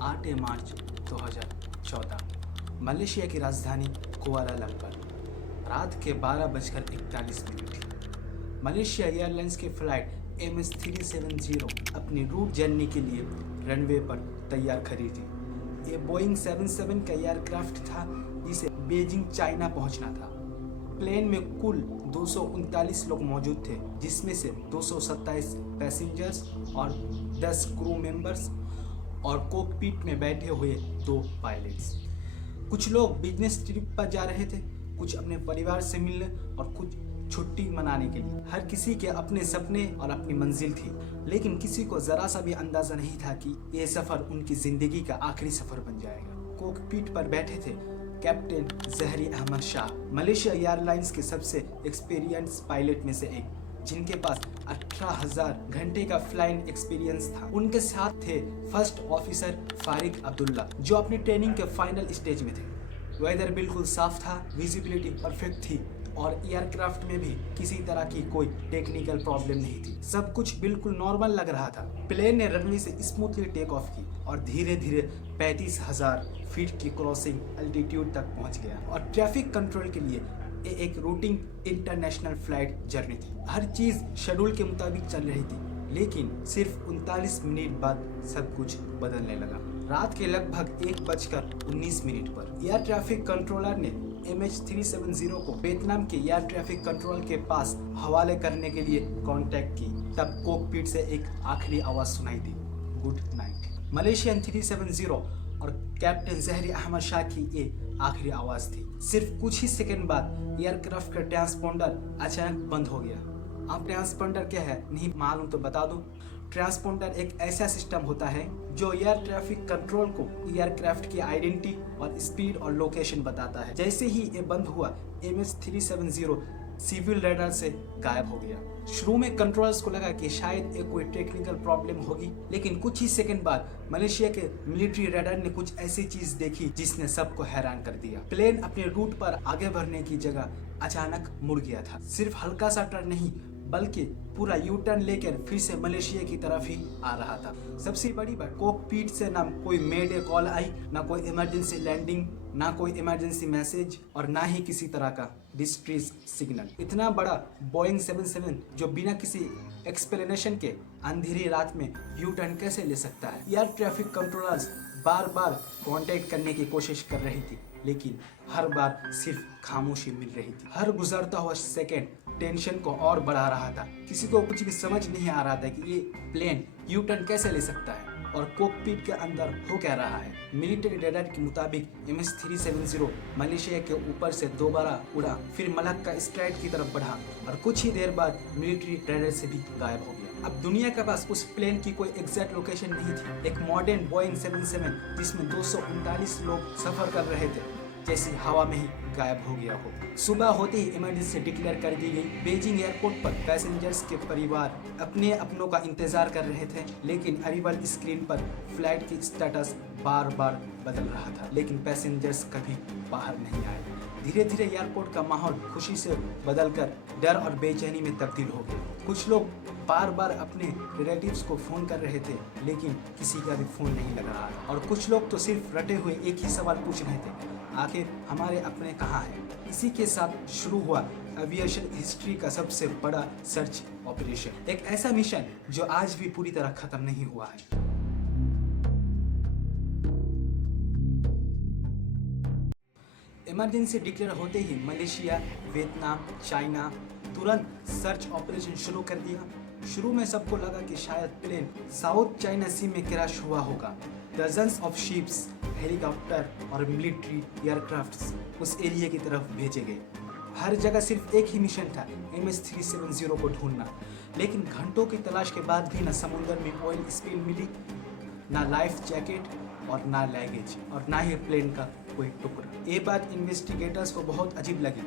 8 मार्च 2014 Malaysia की राजधानी Kuala Lumpur. रात के 12:41 मलेशिया एयरलाइंस की फ़्लाइट MS-370 अपनी रूट जर्नी के लिए रनवे पर तैयार खड़ी थी। ये बोइंग 77 का एयरक्राफ्ट था जिसे बीजिंग चाइना पहुंचना था। प्लेन में कुल 239 लोग मौजूद थे, जिसमें से 227 पैसेंजर्स और 10 क्रू मेंबर्स और कॉकपिट में बैठे हुए 2 पायलट्स। कुछ लोग बिजनेस ट्रिप पर जा रहे थे, कुछ अपने परिवार से मिलने और कुछ छुट्टी मनाने के लिए। हर किसी के अपने सपने और अपनी मंजिल थी, लेकिन किसी को जरा सा भी अंदाजा नहीं था कि ये सफर उनकी जिंदगी का आखिरी सफर बन जाएगा। कॉकपिट पर बैठे थे कैप्टन जहरी अहमद शाह, मलेशिया एयरलाइंस के सबसे एक्सपीरियंस पायलट में से एक, जिनके पास 18,000 घंटे का फ्लाइंग एक्सपीरियंस था। उनके साथ थे फर्स्ट ऑफिसर फारिक अब्दुल्ला, जो अपनी ट्रेनिंग के फाइनल स्टेज में थे। वेदर बिल्कुल साफ था, विजिबिलिटी परफेक्ट थी और एयरक्राफ्ट में भी किसी तरह की कोई टेक्निकल प्रॉब्लम नहीं थी। सब कुछ बिल्कुल नॉर्मल लग रहा था। प्लेन ने रनवे से स्मूथली टेक ऑफ की और धीरे धीरे 35,000 फीट की क्रॉसिंग अल्टीट्यूड तक पहुंच गया। और ट्रैफिक कंट्रोल के लिए ये एक रूटीन इंटरनेशनल फ्लाइट जर्नी थी। हर चीज़ शेड्यूल के मुताबिक चल रही थी, लेकिन सिर्फ 39 मिनट बाद सब कुछ बदलने लगा। रात के लगभग 1:19 पर एयर ट्रैफिक कंट्रोलर ने MH-370 को वियतनाम के एयर ट्रैफिक कंट्रोल के पास हवाले करने के लिए कांटेक्ट की। तब कॉकपिट से एक आखिरी आवाज़ सुनाई दी, गुड नाइट। मलेशियन 370 और कैप्टन जहरी अहमद शाह की ये आखिरी आवाज़ थी। सिर्फ कुछ ही सेकंड बाद एयरक्राफ्ट का ट्रांसपोंडर अचानक बंद हो गया। आप ट्रांसपोंडर क्या है नहीं मालूम तो बता दो। ट्रांसपोंडर एक ऐसा सिस्टम होता है जो एयर ट्रैफिक कंट्रोल को एयरक्राफ्ट की आइडेंटिटी और स्पीड और लोकेशन बताता है। जैसे ही ये बंद हुआ, MS-370 सिविल रडार से गायब हो गया। शुरू में कंट्रोलर्स को लगा कि शायद एक कोई टेक्निकल प्रॉब्लम होगी, लेकिन कुछ ही सेकंड बाद मलेशिया के मिलिट्री रडार ने कुछ ऐसी चीज देखी जिसने सबको हैरान कर दिया। प्लेन अपने रूट पर आगे बढ़ने की जगह अचानक मुड़ गया था। सिर्फ हल्का सा टर्न नहीं, बल्कि पूरा यू टर्न लेकर फिर से मलेशिया की तरफ ही आ रहा था। सबसे बड़ी बात, कॉकपिट से ना कोई मेडे कॉल आई, ना कोई इमरजेंसी लैंडिंग, ना कोई इमरजेंसी मैसेज और ना ही किसी तरह का डिस्ट्रेस सिग्नल। इतना बड़ा बोइंग 77 जो बिना किसी एक्सप्लेनेशन के अंधेरी रात में यू टर्न कैसे ले सकता है? एयर ट्रैफिक कंट्रोलर्स बार बार कांटेक्ट करने की कोशिश कर रही थी, लेकिन हर बार सिर्फ खामोशी मिल रही थी। हर गुजरता हुआ सेकेंड टेंशन को और बढ़ा रहा था। किसी को कुछ भी समझ नहीं आ रहा था कि ये प्लेन यू टर्न कैसे ले सकता है और कॉकपिट के अंदर हो क्या रहा है। मिलिट्री रडार के मुताबिक MS-370 मलेशिया के ऊपर से दोबारा उड़ा, फिर मलक्का स्ट्रेट की तरफ बढ़ा और कुछ ही देर बाद मिलिट्री रडार से भी गायब हो गया। अब दुनिया के पास उस प्लेन की कोई एग्जैक्ट लोकेशन नहीं थी। एक मॉडर्न बोइंग 77 जिसमें 239 लोग सफर कर रहे थे, जैसे हवा में ही गायब हो गया हो। सुबह होते ही इमरजेंसी डिक्लेयर कर दी गई। बीजिंग एयरपोर्ट पर पैसेंजर्स के परिवार अपने अपनों का इंतजार कर रहे थे, लेकिन अराइवल स्क्रीन पर फ्लाइट की स्टेटस बार बार बदल रहा था, लेकिन पैसेंजर्स कभी बाहर नहीं आए। धीरे धीरे एयरपोर्ट का माहौल खुशी से बदलकर डर और बेचैनी में तब्दील हो गया। कुछ लोग बार बार अपने रिलेटिव्स को फ़ोन कर रहे थे, लेकिन किसी का भी फ़ोन नहीं लग रहा था। और कुछ लोग तो सिर्फ रटे हुए एक ही सवाल पूछ रहे थे, आखिर हमारे अपने कहाँ हैं? इसी के साथ शुरू हुआ एविएशन हिस्ट्री का सबसे बड़ा सर्च ऑपरेशन, एक ऐसा मिशन जो आज भी पूरी तरह खत्म नहीं हुआ है। इमरजेंसी डिक्लेयर होते ही मलेशिया, वियतनाम, चाइना तुरंत सर्च ऑपरेशन शुरू कर दिया। शुरू में सबको लगा कि शायद प्लेन साउथ चाइना सी में क्रैश हुआ होगा। डजन्स ऑफ शिप्स, हेलीकॉप्टर और मिलिट्री एयरक्राफ्ट्स उस एरिया की तरफ भेजे गए। हर जगह सिर्फ एक ही मिशन था, MS-370 को ढूंढना। लेकिन घंटों की तलाश के बाद भी न समुद्र में ऑयल स्पिल मिली, ना लाइफ जैकेट और ना लगेज और ना ही प्लेन का कोई टुकड़ा। ये बात इन्वेस्टिगेटर्स को बहुत अजीब लगी।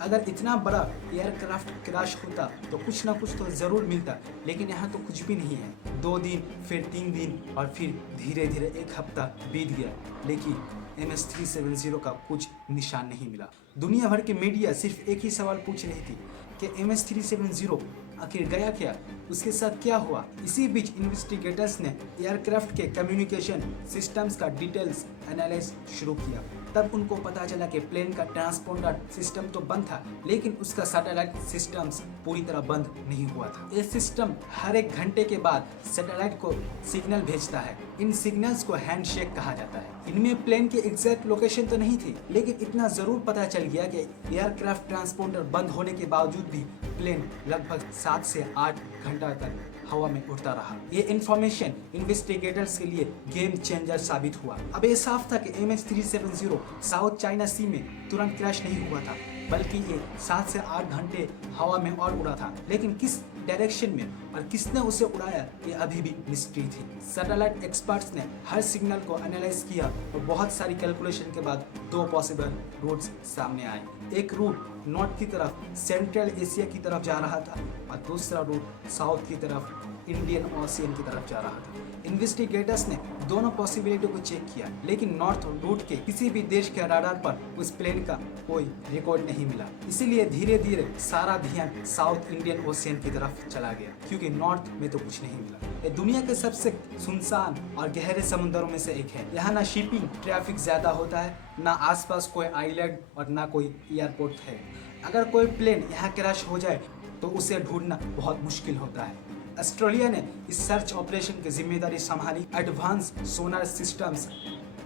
अगर इतना बड़ा एयरक्राफ्ट क्रैश होता तो कुछ ना कुछ तो ज़रूर मिलता, लेकिन यहाँ तो कुछ भी नहीं है। 2 दिन, फिर 3 दिन और फिर धीरे धीरे 1 हफ्ता बीत गया, लेकिन MS-370 का कुछ निशान नहीं मिला। दुनिया भर के मीडिया सिर्फ एक ही सवाल पूछ रही थी कि MS-370 आखिर गया क्या? उसके साथ क्या हुआ। इसी बीच इन्वेस्टिगेटर्स ने एयरक्राफ्ट के कम्युनिकेशन सिस्टम्स का डिटेल्स एनालाइज शुरू किया। तब उनको पता चला कि प्लेन का ट्रांसपोंडर सिस्टम तो बंद था, लेकिन उसका सैटेलाइट सिस्टम्स पूरी तरह बंद नहीं हुआ था। ये सिस्टम हर 1 घंटे के बाद सैटेलाइट को सिग्नल भेजता है। इन सिग्नल्स को हैंडशेक कहा जाता है। इनमें प्लेन की एग्जैक्ट लोकेशन तो नहीं थी, लेकिन इतना जरूर पता चल गया कि एयरक्राफ्ट ट्रांसपोंडर बंद होने के बावजूद भी प्लेन लगभग 7 से 8 घंटा तक हवा में उड़ता रहा। ये इंफॉर्मेशन इन्वेस्टिगेटर्स के लिए गेम चेंजर साबित हुआ। अब ये साफ था कि MH370 साउथ चाइना सी में तुरंत क्रैश नहीं हुआ था, बल्कि ये 7 से 8 घंटे हवा में और उड़ा था। लेकिन किस डायरेक्शन में और किसने उसे उड़ाया, ये अभी भी मिस्ट्री थी। सैटेलाइट एक्सपर्ट्स ने हर सिग्नल को एनालाइज किया और बहुत सारी कैलकुलेशन के बाद 2 पॉसिबल रूट्स सामने आए। एक रूट नॉर्थ की तरफ सेंट्रल एशिया की तरफ जा रहा था और दूसरा रूट साउथ की तरफ इंडियन ओशियन की तरफ जा रहा था। इन्वेस्टिगेटर्स ने दोनों पॉसिबिलिटी को चेक किया, लेकिन नॉर्थ रूट के किसी भी देश के राडार पर उस प्लेन का कोई रिकॉर्ड नहीं मिला। इसीलिए धीरे धीरे सारा ध्यान साउथ इंडियन ओशियन की तरफ चला गया, क्योंकि नॉर्थ में तो कुछ नहीं मिला। ये दुनिया के सबसे सुनसान और गहरे समुद्रों में से एक है। यहाँ ना शिपिंग ट्रैफिक ज्यादा होता है, ना आसपास कोई आइलैंड और ना कोई एयरपोर्ट है। अगर कोई प्लेन यहाँ क्रैश हो जाए तो उसे ढूंढना बहुत मुश्किल होता है। ऑस्ट्रेलिया ने इस सर्च ऑपरेशन की जिम्मेदारी संभाली। एडवांस सोनार सिस्टम्स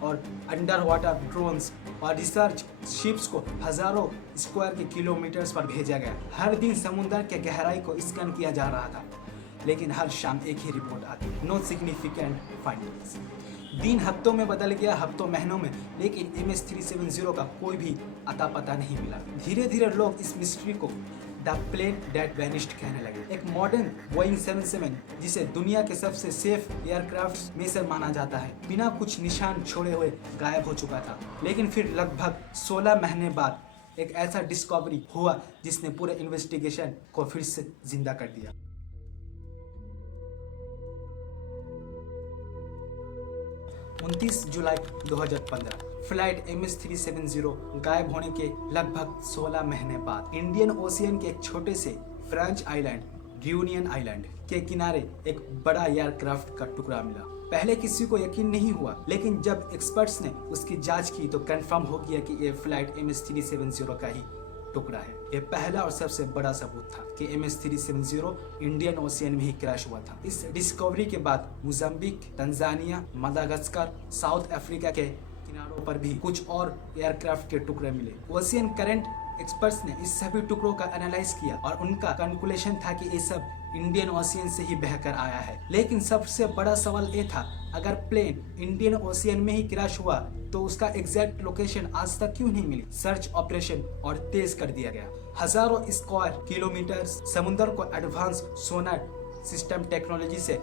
और अंडर वाटर ड्रोन्स और रिसर्च शिप्स को हजारों स्क्वायर के किलोमीटर्स पर भेजा गया। हर दिन समुद्र के गहराई को स्कैन किया जा रहा था, लेकिन हर शाम एक ही रिपोर्ट आती, नो सिग्निफिकेंट फाइंडिंग्स। दिन हफ्तों में बदल गया, हफ्तों महीनों में, लेकिन MH370 का कोई भी अता पता नहीं मिला। धीरे धीरे लोग इस मिस्ट्री को द प्लेन दैट वैनिश्ड कहने लगे। एक मॉडर्न बोइंग 77 जिसे दुनिया के सबसे सेफ एयरक्राफ्ट में से माना जाता है, बिना कुछ निशान छोड़े हुए गायब हो चुका था। लेकिन फिर लगभग 16 महीने बाद एक ऐसा डिस्कवरी हुआ जिसने पूरे इन्वेस्टिगेशन को फिर से जिंदा कर दिया। 29 जुलाई 2015 फ्लाइट MH370 गायब होने के लगभग 16 महीने बाद इंडियन ओशियन के एक छोटे से फ्रेंच आइलैंड रियूनियन आइलैंड के किनारे एक बड़ा एयरक्राफ्ट का टुकड़ा मिला। पहले किसी को यकीन नहीं हुआ, लेकिन जब एक्सपर्ट्स ने उसकी जांच की तो कंफर्म हो गया कि यह फ्लाइट MH370 का ही टुकड़ा है। यह पहला और सबसे बड़ा सबूत था कि MH370 इंडियन ओशियन में ही क्रैश हुआ था। इस डिस्कवरी के बाद Mozambique, Tanzania, Madagascar, south Africa के किनारों पर भी कुछ और एयरक्राफ्ट के टुकड़े मिले। ओशियन करंट एक्सपर्ट्स ने इस सभी टुकड़ों का एनालाइज किया और उनका कंक्लूजन था कि ये सब इंडियन ओशियन से ही बहकर आया है। लेकिन सबसे बड़ा सवाल ये था, अगर प्लेन इंडियन ओशियन में ही क्रैश हुआ तो उसका एग्जैक्ट लोकेशन आज तक क्यों नहीं मिली। सर्च ऑपरेशन और तेज कर दिया गया। हजारों स्क्वायर किलोमीटर समुद्र को एडवांस सोनार सिस्टम टेक्नोलॉजी से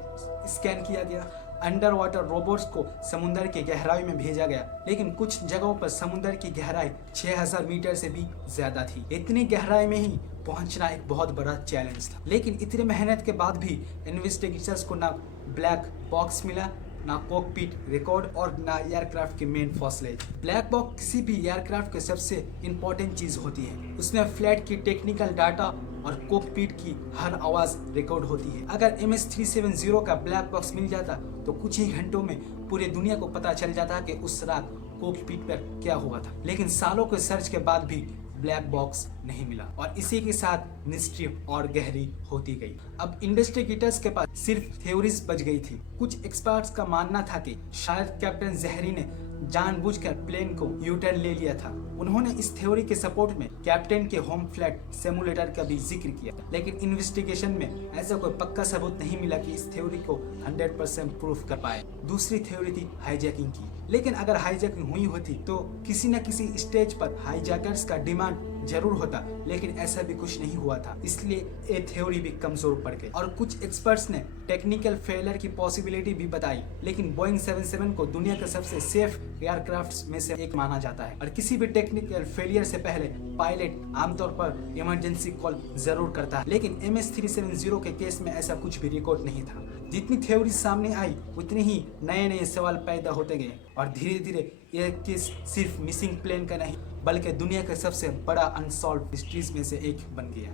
स्कैन किया गया। अंडर वाटर रोबोट्स को समुद्र की गहराई में भेजा गया, लेकिन कुछ जगहों पर समुद्र की गहराई 6000 मीटर से भी ज्यादा थी। इतनी गहराई में ही पहुंचना एक बहुत बड़ा चैलेंज था। लेकिन इतनी मेहनत के बाद भी इन्वेस्टिगेटर्स को ना ब्लैक बॉक्स मिला, ना कॉकपिट रिकॉर्ड और ना एयरक्राफ्ट के मेन फॉसिलेज। ब्लैक बॉक्स किसी भी एयरक्राफ्ट की सबसे इंपॉर्टेंट चीज होती है। उसमें फ्लाइट की टेक्निकल डाटा और कॉकपिट की हर आवाज रिकॉर्ड होती है। अगर MH370 का ब्लैक बॉक्स मिल जाता तो कुछ ही घंटों में पूरी दुनिया को पता चल जाता कि उस रात कॉकपिट पर क्या हुआ था। लेकिन सालों के सर्च के बाद भी ब्लैक बॉक्स नहीं मिला और इसी के साथ मिस्ट्री और गहरी होती गई। अब इन्वेस्टिगेटर्स के पास सिर्फ थ्योरीज बच गई थी। कुछ एक्सपर्ट्स का मानना था कि शायद कैप्टन जहरी ने जानबूझकर प्लेन को यूटर्न ले लिया था। उन्होंने इस थ्योरी के सपोर्ट में कैप्टन के होम फ्लाइट सिमुलेटर का भी जिक्र किया, लेकिन इन्वेस्टिगेशन में ऐसा कोई पक्का सबूत नहीं मिला कि इस थ्योरी को 100% प्रूफ कर पाए। दूसरी थ्योरी थी हाईजैकिंग की, लेकिन अगर हाईजैकिंग हुई होती तो किसी न किसी स्टेज पर हाईजैकर्स का डिमांड जरूर होता, लेकिन ऐसा भी कुछ नहीं हुआ था। इसलिए ये थ्योरी भी कमजोर पड़ गई और कुछ एक्सपर्ट्स ने टेक्निकल फेलियर की पॉसिबिलिटी भी बताई। लेकिन बोइंग 77 को दुनिया के सबसे सेफ एयरक्राफ्ट में से एक माना जाता है और किसी भी टेक्निकल फेलियर से पहले पायलट आमतौर पर इमरजेंसी कॉल जरूर करता है। लेकिन MH370 के केस में ऐसा कुछ भी रिकॉर्ड नहीं था। जितनी थ्योरी सामने आई उतने ही नए नए सवाल पैदा होते गए और धीरे धीरे यह केस सिर्फ मिसिंग प्लेन का नहीं बल्कि दुनिया के सबसे बड़ा अनसॉल्व मिस्ट्रीज में से एक बन गया।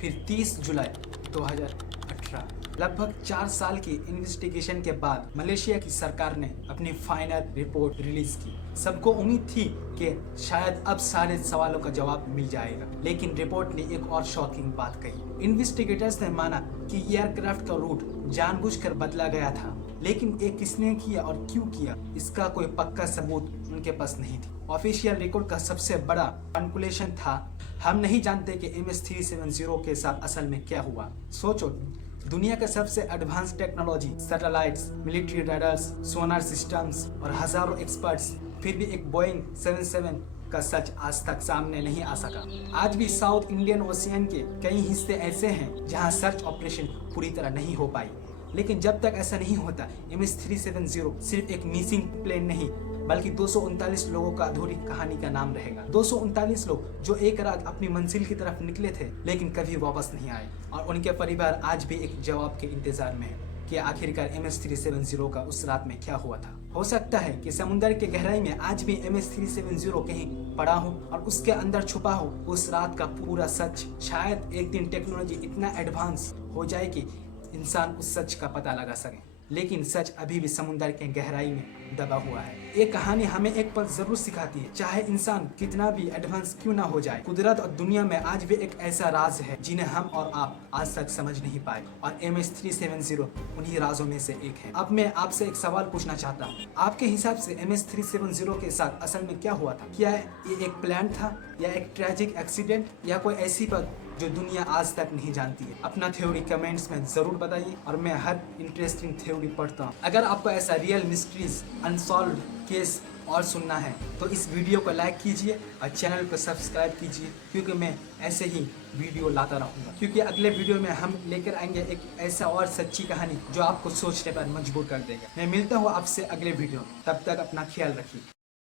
फिर 30 जुलाई 2018 रहा। लगभग 4 साल की इन्वेस्टिगेशन के बाद मलेशिया की सरकार ने अपनी फाइनल रिपोर्ट रिलीज की। सबको उम्मीद थी कि शायद अब सारे सवालों का जवाब मिल जाएगा, लेकिन रिपोर्ट ने एक और शॉकिंग बात कही। इन्वेस्टिगेटर्स ने माना कि एयरक्राफ्ट का रूट जानबूझकर बदला गया था, लेकिन ये किसने किया और क्यों किया, इसका कोई पक्का सबूत उनके पास नहीं थी। ऑफिशियल रिकॉर्ड का सबसे बड़ा कैलकुलेशन था, हम नहीं जानते कि MS-370 के साथ असल में क्या हुआ। सोचो, दुनिया का सबसे advance technology, satellites, military radars, sonar systems और हजारों एक्सपर्ट्स, फिर भी एक बोइंग 77 का सच आज तक सामने नहीं आ सका। आज भी साउथ इंडियन ओशियन के कई हिस्से ऐसे हैं जहां सर्च ऑपरेशन पूरी तरह नहीं हो पाई। लेकिन जब तक ऐसा नहीं होता, MS-370 सिर्फ एक मिसिंग प्लेन नहीं, बल्कि 239 लोगों का अधूरी कहानी का नाम रहेगा। 239 लोग जो एक रात अपनी मंजिल की तरफ निकले थे, लेकिन कभी वापस नहीं आए, और उनके परिवार आज भी एक जवाब के इंतजार में है कि आखिरकार MS-370 का उस रात में क्या हुआ था। हो सकता है कि समुद्र के गहराई में आज भी MS-370 कहीं पड़ा हो और उसके अंदर छुपा हो उस रात का पूरा सच। शायद एक दिन टेक्नोलॉजी इतना एडवांस हो जाए कि इंसान उस सच का पता लगा सके, लेकिन सच अभी भी समुद्र के गहराई में दबा हुआ है। ये कहानी हमें एक बात जरूर सिखाती है, चाहे इंसान कितना भी एडवांस क्यों ना हो जाए, कुदरत और दुनिया में आज भी एक ऐसा राज है जिन्हें हम और आप आज तक समझ नहीं पाए, और MS-370 उन्हीं राजों में से एक है। अब मैं आपसे एक सवाल पूछना चाहता हूँ, आपके हिसाब से MS-370 के साथ असल में क्या हुआ था? क्या ये एक प्लान था, या एक ट्रेजिक एक्सीडेंट, या कोई ऐसी बात जो दुनिया आज तक नहीं जानती है? अपना थ्योरी कमेंट्स में जरूर बताइए, और मैं हर इंटरेस्टिंग थ्योरी पढ़ता हूँ। अगर आपको ऐसा रियल मिस्ट्रीज, अनसॉल्व्ड केस और सुनना है तो इस वीडियो को लाइक कीजिए और चैनल को सब्सक्राइब कीजिए, क्योंकि मैं ऐसे ही वीडियो लाता रहूँगा। क्योंकि अगले वीडियो में हम लेकर आएंगे एक ऐसा और सच्ची कहानी जो आपको सोचने पर मजबूर कर देगा। मैं मिलता हूँ आपसे अगले वीडियो में, तब तक अपना ख्याल रखिए।